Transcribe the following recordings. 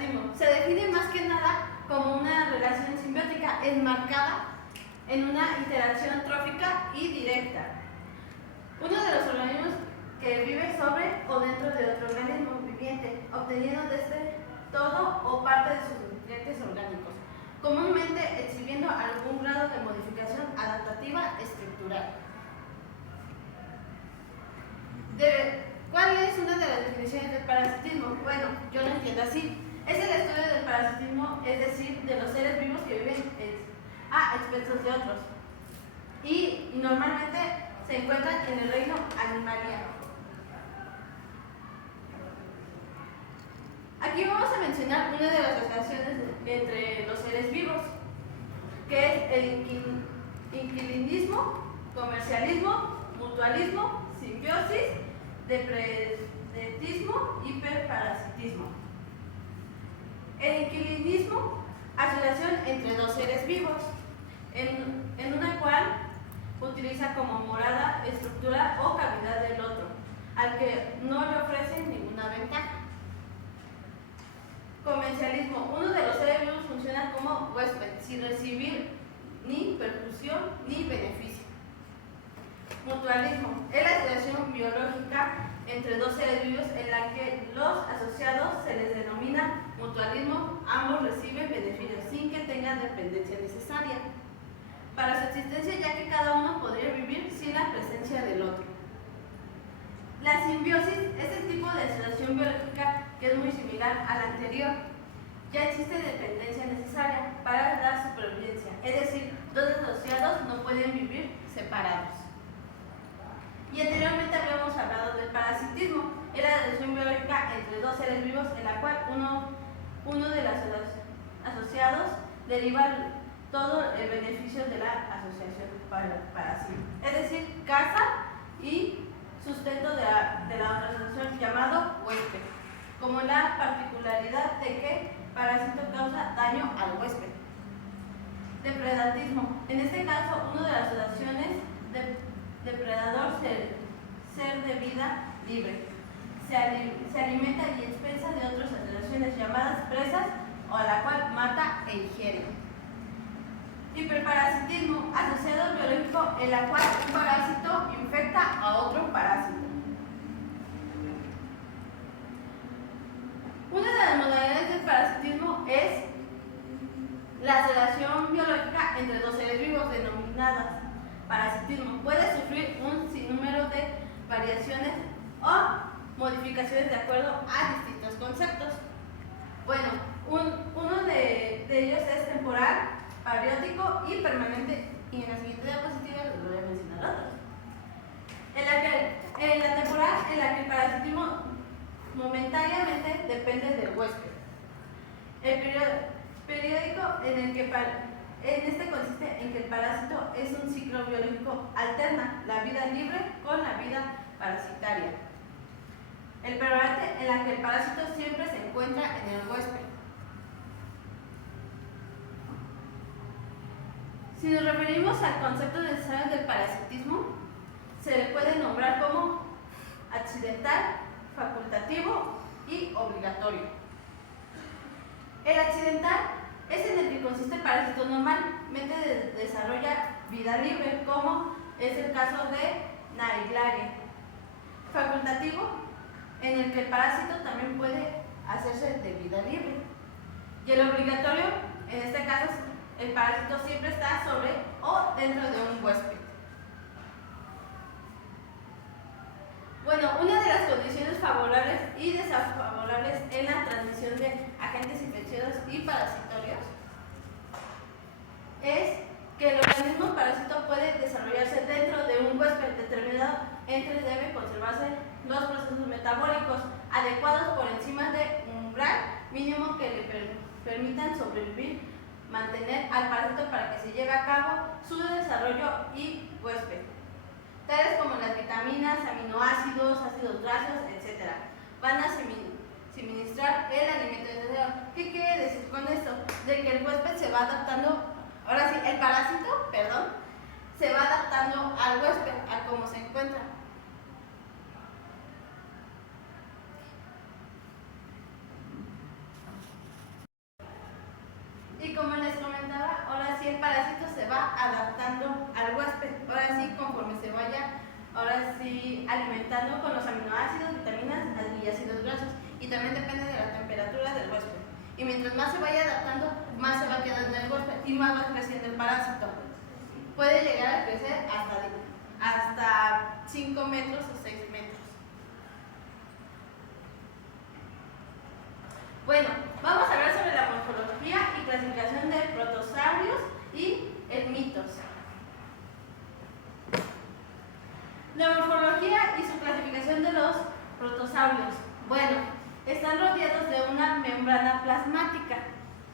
parasitismo se define más que nada como una relación simbiótica enmarcada en una interacción trófica y directa. Uno de los organismos que vive sobre o dentro de otro organismo viviente, obteniendo desde todo o parte de sus nutrientes orgánicos, comúnmente exhibiendo algún grado de modificación adaptativa estructural. ¿Cuál es una de las definiciones del parasitismo? Bueno, yo lo entiendo así. Es el estudio del parasitismo, es decir, de los seres vivos que viven a expensas de otros. Y normalmente se encuentran en el reino animaliano. Aquí vamos a mencionar una de las relaciones entre los seres vivos, que es el inquilinismo, comercialismo, mutualismo, simbiosis, depredatismo y hiperparasitismo. El inquilinismo, asociación entre dos seres vivos, en una cual utiliza como morada, estructura o cavidad del otro, al que no le ofrece ninguna ventaja. Comercialismo, uno de los seres vivos funciona como huésped, sin recibir ni percusión ni beneficio. Mutualismo, es la asociación biológica entre dos seres vivos en la que los asociados se les denomina mutualismo, ambos reciben beneficios sin que tengan dependencia necesaria para su existencia, ya que cada uno podría vivir sin la presencia del otro. La simbiosis es el tipo de asociación biológica que es muy similar a la anterior. Ya existe dependencia necesaria para la supervivencia, es decir, dos asociados no pueden vivir separados. Y anteriormente habíamos hablado del parasitismo, era la asociación biológica entre dos seres vivos en la cual uno de los asociados deriva todo el beneficio de la asociación para sí, es decir, casa y sustento de la otra asociación llamado huésped, como la particularidad de que parásito causa daño al huésped. Depredatismo, en este caso una de las asociaciones depredador ser de vida libre, se alimenta y expresa de otras asociaciones llamadas presas o a la cual mata e ingiere. Hiperparasitismo, asociado biológico en la cual un parásito infecta a otro parásito. Una de las modalidades del parasitismo es la asociación biológica entre dos seres vivos denominadas parasitismo. Puede sufrir un sinnúmero de variaciones o modificaciones de acuerdo a distintos conceptos. Bueno, uno de ellos es temporal, periódico y permanente, y en la siguiente diapositiva les voy a mencionar otros. En la temporal, en la que el parasitismo momentáneamente depende del huésped. El periódico, en este consiste en que el parásito es un ciclo biológico, alterna la vida libre con la vida parasitaria. El permanente, en la que el parásito siempre se encuentra en el huésped. Si nos referimos al concepto necesario del parasitismo, se le puede nombrar como accidental, facultativo y obligatorio. El accidental es en el que consiste el parásito normalmente desarrolla vida libre, como es el caso de Naegleria. Facultativo, en el que el parásito también puede hacerse de vida libre. Y el obligatorio, en este caso, el parásito siempre está sobre o dentro de un huésped. Bueno, una de las condiciones favorables y desfavorables en la transmisión de agentes infecciosos y parasitorios es que el organismo parásito puede desarrollarse dentro de un huésped determinado, entre debe conservarse los procesos metabólicos adecuados por encima de un umbral mínimo que le permitan sobrevivir, mantener al parásito para que se lleve a cabo su desarrollo y huésped, tales como las vitaminas, aminoácidos, ácidos grasos, etc. Van a suministrar el alimento necesario. ¿Qué quiere decir con esto? De que el huésped se va adaptando, ahora sí, el parásito, se va adaptando al huésped, a cómo se encuentra. como les comentaba, ahora sí el parásito se va adaptando al huésped, ahora sí conforme se vaya, ahora sí alimentando con los aminoácidos, vitaminas y ácidos grasos, y también depende de la temperatura del huésped. Y mientras más se vaya adaptando, más se va quedando en el huésped y más va creciendo el parásito. Puede llegar a crecer hasta 5 metros o 6 metros. Bueno, vamos a hablar sobre la morfología y clasificación de protosaurios y ermitos. La morfología y su clasificación de los protosaurios. Bueno, están rodeados de una membrana plasmática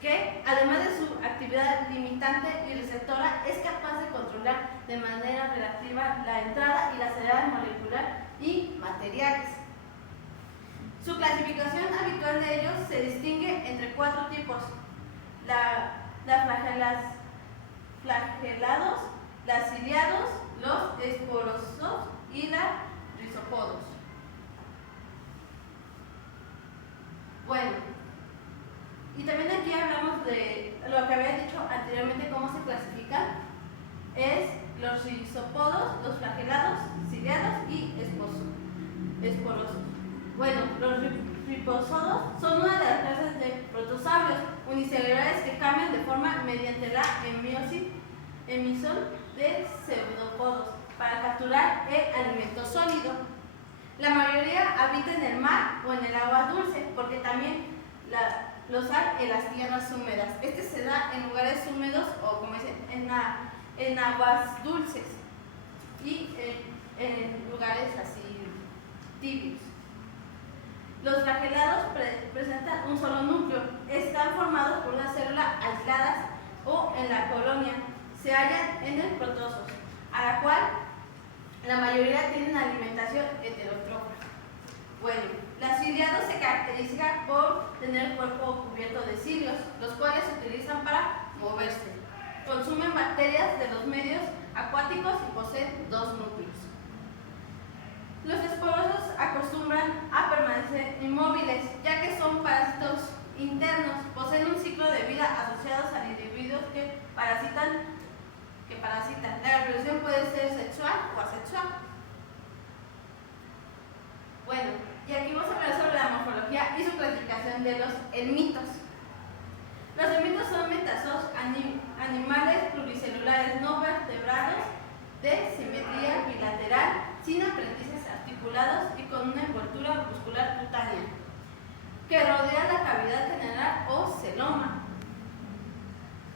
que, además de su actividad limitante y receptora, es capaz de controlar de manera relativa la entrada y la salida molecular y materiales. Su clasificación habitual de ellos se distingue entre 4 tipos: flagelados, las ciliados, los esporosos y los rizópodos. Bueno, y también aquí hablamos de lo que había dicho anteriormente, cómo se clasifican. Es los rizópodos, los flagelados, ciliados y esporosos. Bueno, los riposodos son una de las clases de protosaurios unicelulares que cambian de forma mediante la emisión de pseudópodos para capturar el alimento sólido. La mayoría habita en el mar o en el agua dulce, porque también los hay en las tierras húmedas. Este se da en lugares húmedos o, como dicen, en aguas dulces y en lugares así tibios. Los flagelados presentan un solo núcleo. Están formados por una célula aisladas o en la colonia. Se hallan en el protozoos, a la cual la mayoría tienen alimentación heterótrofa. Bueno, los ciliados se caracterizan por tener el cuerpo cubierto de cilios, los cuales se utilizan para moverse. Consumen bacterias de los medios acuáticos y poseen 2 núcleos. Los esporosos acostumbran a permanecer inmóviles, ya que son parásitos internos. Poseen un ciclo de vida asociados a individuos que parasitan. La reproducción puede ser sexual o asexual. Bueno, y aquí vamos a hablar sobre la morfología y su clasificación de los ermitos. Los ermitos son metazoos, animales pluricelulares no vertebrados de simetría bilateral, sin apéndices articulados y con una envoltura muscular cutánea que rodea la cavidad general o celoma.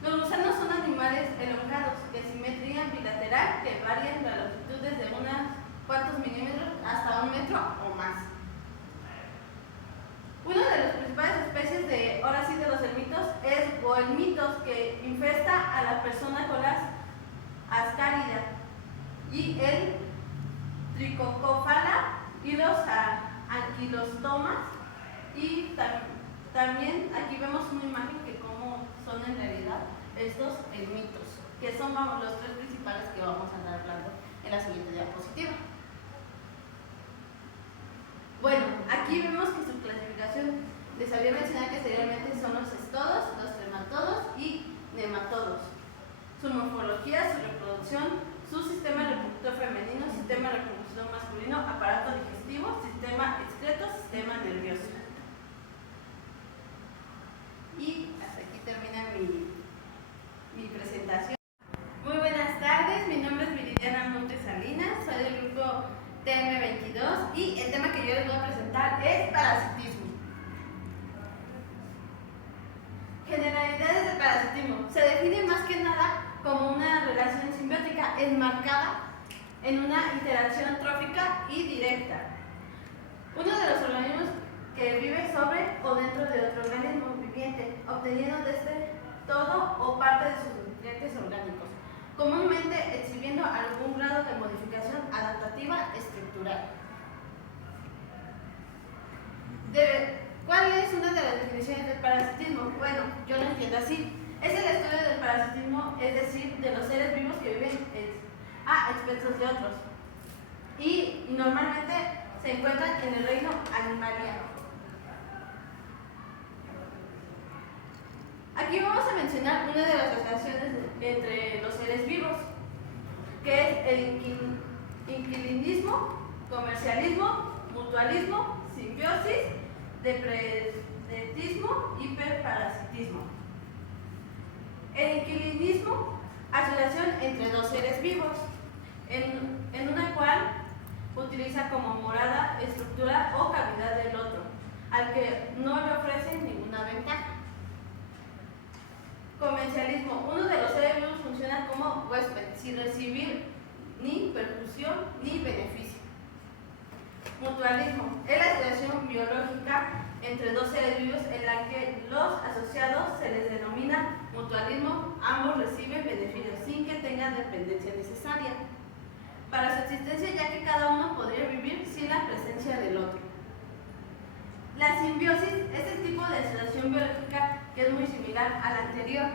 Los gusanos son animales elongados de simetría bilateral que varían la longitud desde unos cuantos milímetros hasta 1 metro o más. Una de las principales especies de, ahora sí, de los ermitos es goelmitos, que infesta a la persona con las ascáridas, y el tricocófala y los anquilostomas. Y también aquí vemos una imagen que cómo son en realidad estos ermitos, que son los 3 principales que vamos a estar hablando en la siguiente diapositiva. Bueno, aquí vemos que su clasificación, les había mencionado que serialmente son los cestodos, los trematodos y nematodos. Su morfología, su reproducción, su sistema reproductor femenino, sistema reproductor masculino, aparato digestivo, sistema excreto, sistema nervioso. Y hasta aquí termina mi presentación. Muy buenas tardes, mi nombre es Viridiana Montes Salinas, soy del grupo TM22 y el tema que yo les voy a presentar es parasitismo. Generalidades del parasitismo. Se define más que nada como una relación simbiótica enmarcada en una interacción trófica y directa. Uno de los organismos que vive sobre o dentro de otro organismo viviente, obteniendo desde todo o parte de sus nutrientes orgánicos, comúnmente exhibiendo algún grado de modificación adaptativa estructural. ¿Cuál es una de las definiciones del parasitismo? Bueno, yo lo entiendo así. Es el estudio del parasitismo, es decir, de los seres vivos que viven a expensas de otros. Y normalmente se encuentran en el reino animaliano. Aquí vamos a mencionar una de las asociaciones entre los seres vivos, que es el inquilinismo, comercialismo, mutualismo, simbiosis, depredentismo, hiperparasitismo. El inquilinismo, asociación entre dos seres vivos, en una cual utiliza como morada, estructura o cavidad del otro, al que no le ofrece ninguna ventaja. Comercialismo, uno de los seres vivos funciona como huésped, sin recibir ni percusión ni beneficio. Mutualismo, es la asociación biológica entre dos seres vivos en la que los asociados se les denomina mutualismo, ambos reciben beneficios sin que tengan dependencia necesaria para su existencia, ya que cada uno podría vivir sin la presencia del otro. La simbiosis es el tipo de asociación biológica que es muy similar a la anterior.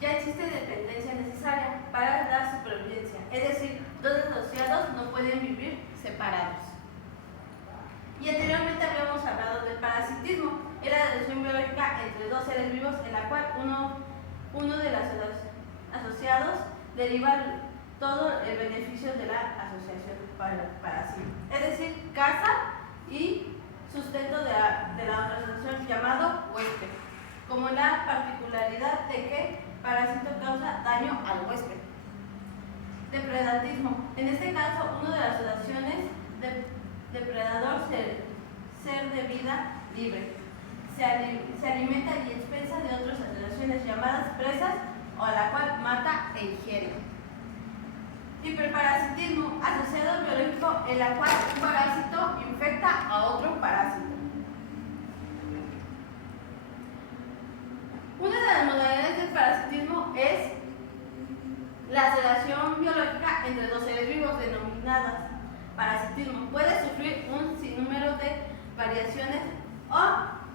Ya existe dependencia necesaria para la supervivencia, es decir, dos asociados no pueden vivir separados. Y anteriormente habíamos hablado del parasitismo, era la asociación biológica entre dos seres vivos en la cual uno de los asociados deriva todo el beneficio de la asociación para sí, es decir, casa y sustento de la otra asociación llamado huésped, como la particularidad de que parásito causa daño al huésped. Depredatismo, en este caso una de las asociaciones depredador ser de vida libre, se alimenta y expresa de otras asociaciones llamadas presas o a la cual mata e ingiere. Hiperparasitismo, asociado biológico en la cual un parásito infecta a otro parásito. Una de las modalidades del parasitismo es la asociación biológica entre dos seres vivos denominadas parasitismo. Puede sufrir un sinnúmero de variaciones o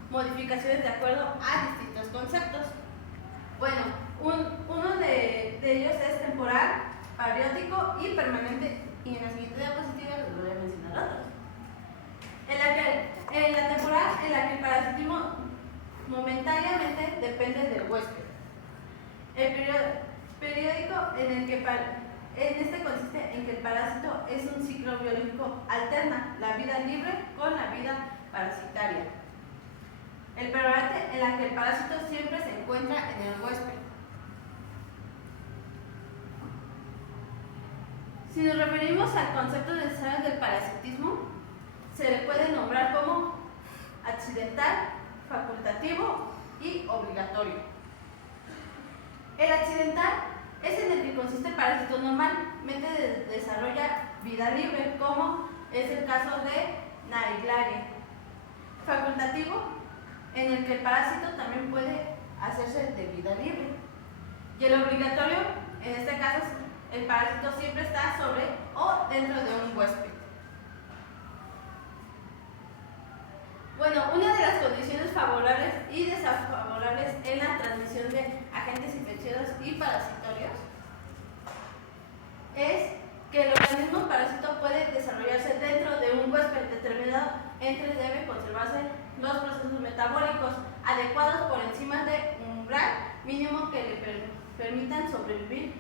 modificaciones de acuerdo a distintos conceptos. Bueno, uno de ellos es temporal, periódico y permanente, y en la siguiente diapositiva les voy a mencionar otros. En la temporal, en la que el parasitismo momentáneamente depende del huésped. El periódico en este consiste en que el parásito es un ciclo biológico alterna la vida libre con la vida parasitaria. El permanente, en la que el parásito siempre se encuentra en el huésped. Si nos referimos al concepto necesario del parasitismo, se le puede nombrar como accidental, facultativo y obligatorio. El accidental es en el que consiste el parásito normalmente desarrolla vida libre, como es el caso de Naegleria. Facultativo, en el que el parásito también puede hacerse de vida libre. Y el obligatorio, en este caso, el parásito siempre está sobre o dentro de un huésped. Bueno, una de las condiciones favorables y desfavorables en la transmisión de agentes infecciosos y parasitorios es que el organismo parásito puede desarrollarse dentro de un huésped determinado, debe conservarse los procesos metabólicos adecuados por encima de un umbral mínimo que le permitan sobrevivir,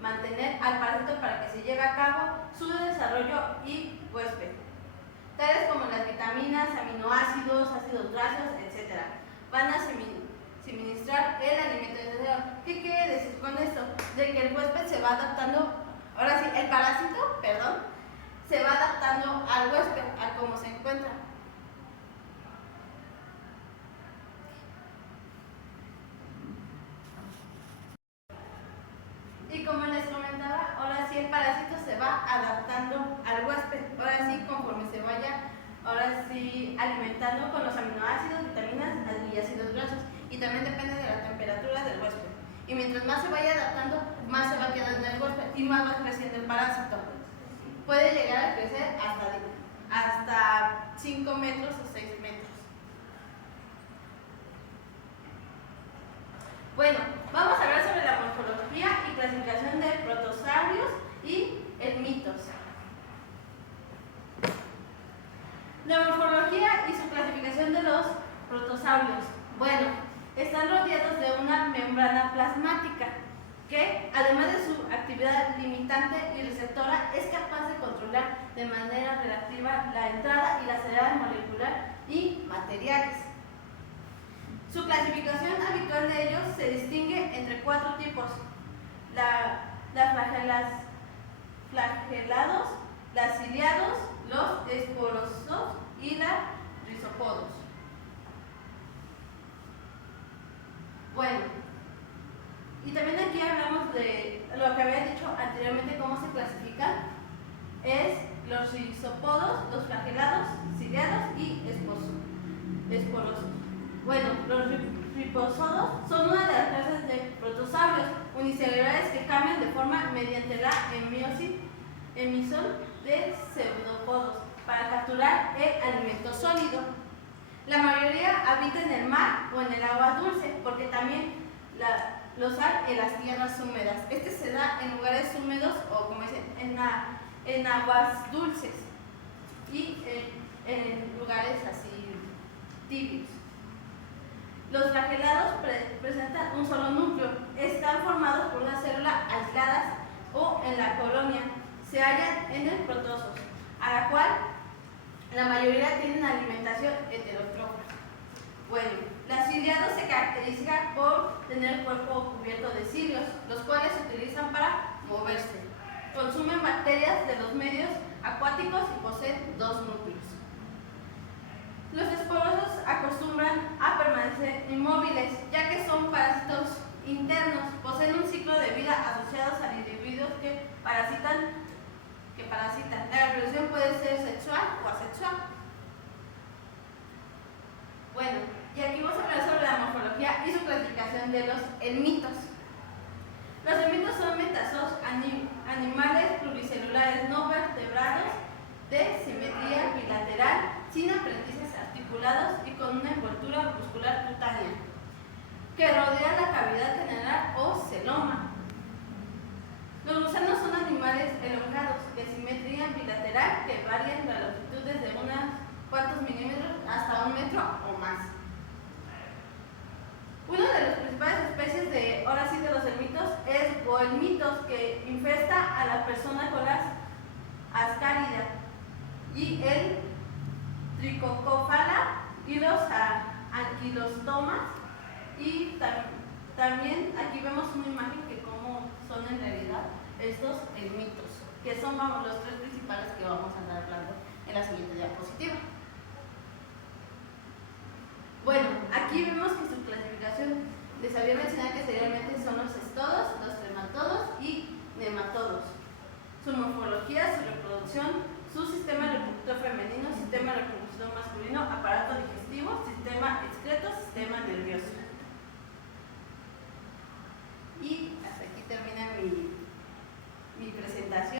mantener al parásito para que se lleve a cabo su desarrollo y huésped, tales como las vitaminas, aminoácidos, ácidos grasos, etc. Van a suministrar el alimento necesario. ¿Qué quiere decir con esto? De que el huésped se va adaptando, ahora sí, el parásito, se va adaptando al huésped, a cómo se encuentra. Y como les comentaba, ahora sí el parásito se va adaptando al huésped, ahora sí conforme se vaya, ahora sí alimentando con los aminoácidos, vitaminas y ácidos grasos, y también depende de la temperatura del huésped. Y mientras más se vaya adaptando, más se va quedando en el huésped y más va creciendo el parásito. Puede llegar a crecer hasta 5 metros o 6 metros. Bueno, vamos a hablar sobre la morfología y clasificación de protosaurios y mitos. La morfología y su clasificación de los protosaurios. Bueno, están rodeados de una membrana plasmática que, además de su actividad limitante y receptora, es capaz de controlar de manera relativa la entrada y la salida molecular y materiales. Su clasificación habitual de ellos se distingue entre 4 tipos: flagelados, los ciliados, los esporosos y los rizópodos. Bueno, y también aquí hablamos de lo que había dicho anteriormente, cómo se clasifican. Es los rizópodos, los flagelados, ciliados y esporosos. Bueno, los rizopodos son una de las clases de protozoarios unicelulares que cambian de forma mediante la emisión de pseudópodos para capturar el alimento sólido. La mayoría habita en el mar o en el agua dulce, porque también los hay en las tierras húmedas. Este se da en lugares húmedos o, como dicen, en aguas dulces y en lugares así tibios. Los flagelados presentan un solo núcleo. Están formados por una célula aisladas o en la colonia. Se hallan en el protozoos, a la cual la mayoría tienen alimentación heterótrofa. Bueno, los ciliados se caracterizan por tener el cuerpo cubierto de cilios, los cuales se utilizan para moverse. Consumen bacterias de los medios acuáticos y poseen 2 núcleos. Los esporosos acostumbran a permanecer inmóviles, ya que son parásitos internos. Poseen un ciclo de vida asociados a individuos que parasitan. La reproducción puede ser sexual o asexual. Bueno, y aquí vamos a hablar sobre la morfología y su clasificación de los helmintos. Los helmintos son metazoos, animales pluricelulares no vertebrados de simetría bilateral, sin apéndices articulados y con una envoltura muscular cutánea que rodea la cavidad general o celoma. Los gusanos son animales elongados de simetría bilateral que varían la longitud desde unos cuantos milímetros hasta 1 metro o más. Una de las principales especies de los helmintos es gohelmintos, que infesta a la persona con las ascáridas, y el tricocófala y los anquilostomas. Y también aquí vemos una imagen que cómo son en realidad estos helmintos, que son los 3 principales que vamos a estar hablando en la siguiente diapositiva. Bueno, aquí vemos que su clasificación les había mencionado que serialmente son los cestodos, los trematodos y nematodos. Su morfología, su reproducción, su sistema reproductor femenino, sistema